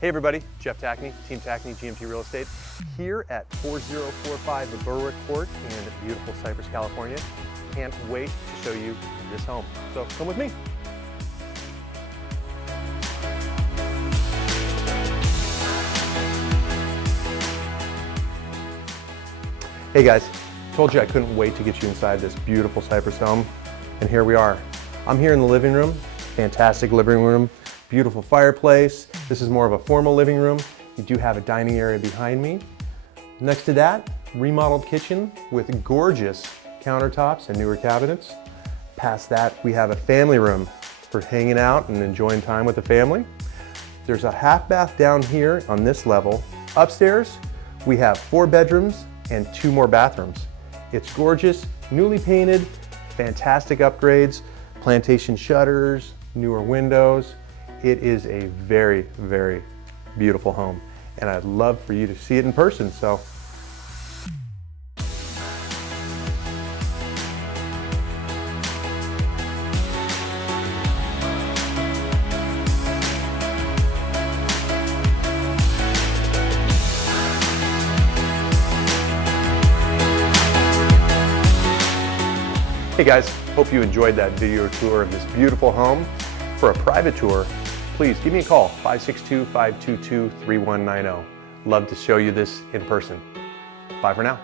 Hey everybody, Jeff Tackney, TeamTackney, GMT Real Estate, here at 4045 the Berwick Court in beautiful Cypress, California. Can't wait to show you this home. So come with me. Hey guys, told you I couldn't wait to get you inside this beautiful Cypress home, and here we are. I'm here in the living room, fantastic living room, beautiful fireplace. This is more of a formal living room. You do have a dining area behind me. Next to that, remodeled kitchen with gorgeous countertops and newer cabinets. Past that, we have a family room for hanging out and enjoying time with the family. There's a half bath down here on this level. Upstairs, we have 4 bedrooms and 2 more bathrooms. It's gorgeous, newly painted, fantastic upgrades, plantation shutters, newer windows. It is a very, very beautiful home, and I'd love for you to see it in person. So hey guys, hope you enjoyed that video tour of this beautiful home. For a private tour, please give me a call, 562-522-3190. Love to show you this in person. Bye for now.